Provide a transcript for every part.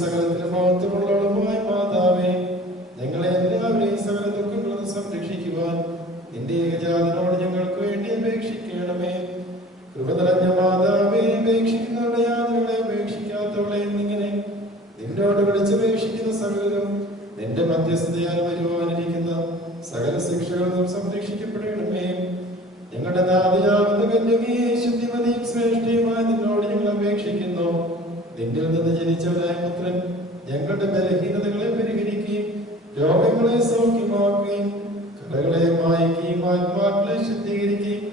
സകല നിന്നോട് വിളിച്ചപേക്ഷിക്കുന്ന സകലരും നിന്റെ മധ്യസ്ഥതയാൽ വരുവാനിരിക്കുന്ന സകല ശിക്ഷകളും സംരക്ഷിക്കപ്പെടണമേ. ഞങ്ങളുടെ നാഥയാകുന്ന കന്യകയെ ശുദ്ധിമതിയും ശ്രേഷ്ഠയുമായി നിന്നോട് ഞങ്ങൾ അപേക്ഷിക്കുന്നു. നിന്നിൽ നിന്ന് ജനിച്ചവനായ പുത്രൻ ഞങ്ങളുടെ ബലഹീനതകളെ പരിഹരിക്കുകയും രോഗങ്ങളെ സൗഖ്യമാക്കുകയും കടകളെ മായ്ക്കുകയും ആത്മാക്കളെ ശുദ്ധീകരിക്കുകയും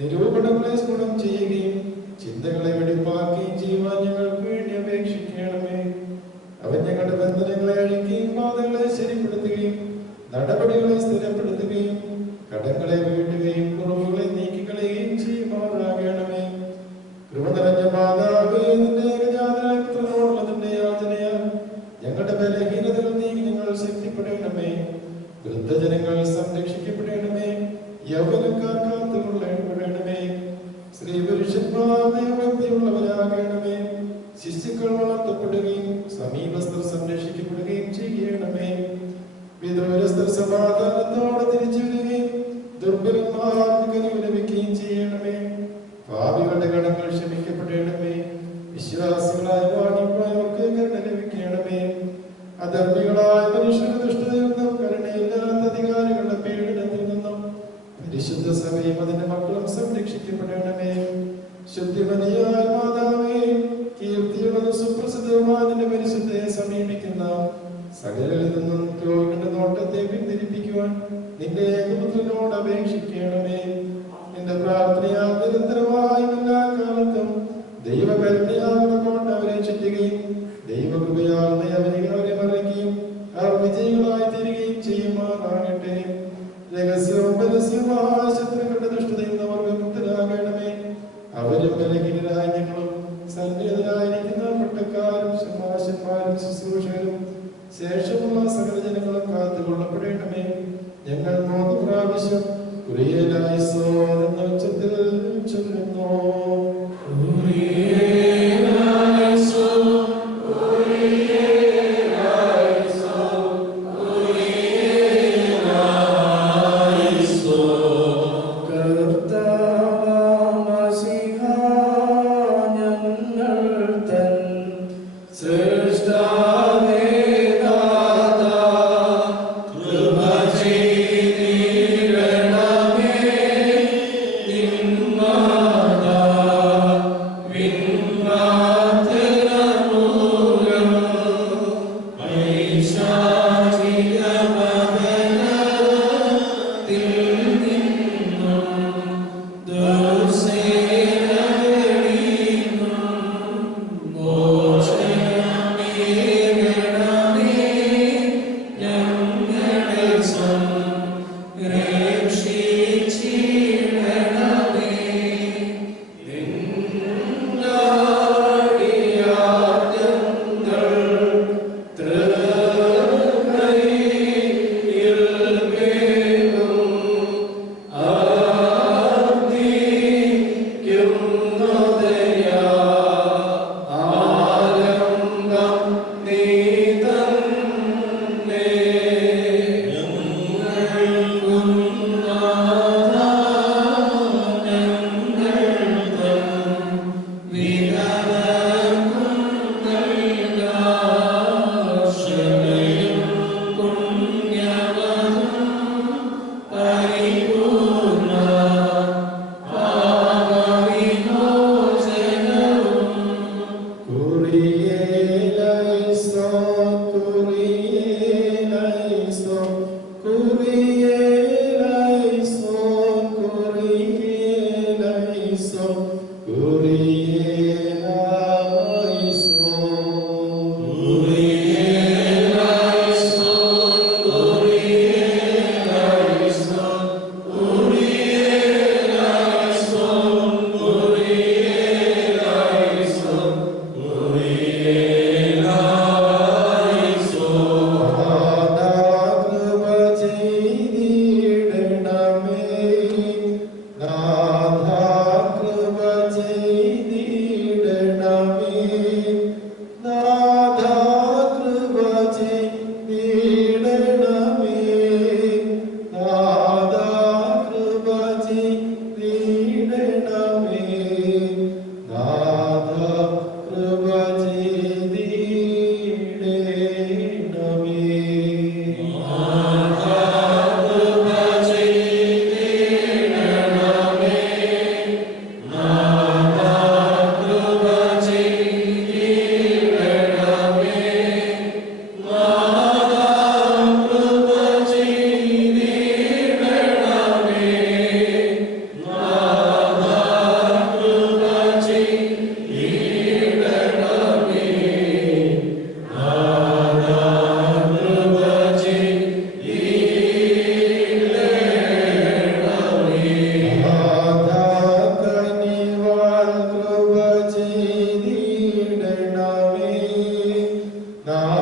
നിരൂപണങ്ങളെ ഗുണം ചെയ്യുകയും ചിന്തകളെ വെടിപ്പാക്കുകയും ചെയ്യുവാൻ ഞങ്ങൾക്ക് വേണ്ടി അപേക്ഷിക്കണമേ. അവൻ ഞങ്ങളുടെ ബന്ധനങ്ങളെ അഴിക്കുകയും ബാധകളെ ശരിപ്പെടുത്തുകയും നടപടികളെ സ്ഥിരപ്പെടുത്തുകയും കടങ്ങളെ വീട്ടുകയും കുറവുകളെ നീക്കിക്കളയുകയും ചെയ്യുമാറാകണമേ. കൃപ നിറഞ്ഞ മാതാവേ, നിന്റെ ഏകജാതനായ പുത്രനോടുള്ള നിന്റെ യാചനയാൽ ഞങ്ങളുടെ ബലഹീനതകൾ നീക്കി ഞങ്ങൾ ശക്തിപ്പെടണമേ. വൃദ്ധജനങ്ങൾ സംരക്ഷിക്കപ്പെടണമേ. യൗവനക്കാർ കാത്തുകൊള്ളപ്പെടണമേ. സ്ത്രീ പുരുഷന്മാർ ദൈവഭക്തിയുള്ളവരാകണമേ. ശിശുക്കൾ വളർത്തപ്പെടുകയും സമീപസ്ഥർ സംരക്ഷിക്കപ്പെടുകയും ചെയ്യണമേ. വിദൂരസ്ഥർ സമാധാനത്തോടെ തിരിച്ചു വരികയും ദുർബലന്മാർക്ക് കനിവ് ലഭിക്കുകയും ചെയ്യണമേ. പാപികളുടെ കടങ്ങൾ ക്ഷമിക്കപ്പെടണമേ. വിശ്വാസികളായ വാണിപ്പോയവർക്ക് കരുണ ലഭിക്കണമേ. അധർമ്മികളായ മനുഷ്യരുടെ ദുഷ്ടതയിൽ നിന്നും കരുണയില്ലാത്ത അധികാരികളുടെ പീഡനത്തിൽ നിന്നും പരിശുദ്ധ സഭയും അതിന്റെ മക്കളും സംരക്ഷിക്കപ്പെടണമേ. ശുദ്ധിമതിയായ മാതാവേ, കീർത്തിയുള്ളതും സുപ്രസിദ്ധവുമായ നിന്റെ പരിശുദ്ധയെ സമീപിക്കുന്ന സകലരിൽ നിന്നും രോഗികളുടെ നോട്ടത്തെ പിന്തിരിപ്പിക്കുവാൻ നിന്റെ ഏകപുത്രനോട് അപേക്ഷിക്കണമേ. നിന്റെ പ്രാർത്ഥനയാൽ നിരന്തരമായും എല്ലാ കാലത്തും ദൈവകരുണയാകുന്ന കൊണ്ട് അവരെ ചുറ്റുകയും ദൈവകൃപയാൽ അവരെ മറിക്കുകയും അവർ വിജയികളായി തീരുകയും ചെയ്യുമാറാകട്ടെ. രഹസ്യവും പരസ്യവുമായ ശത്രുക്കളുടെ ദുഷ്ടതയിൽ നിന്ന് അവർ വിമുക്തരാകണമേ. അവരും ബലഹീനരായ ഞങ്ങളും സന്നിഹിതരായിരിക്കുന്ന പട്ടക്കാരും ശമാശന്മാരും ശുശ്രൂഷകരും ശേഷമുള്ള സകല ജനങ്ങളും കാത്തുകൊള്ളപ്പെടണമേ. ഞങ്ങൾ 3 പ്രാവശ്യം കുരിയേലായിസോൻ എന്ന ഉച്ചത്തിൽ ചൊല്ലുന്നു. Yeah. നാഥ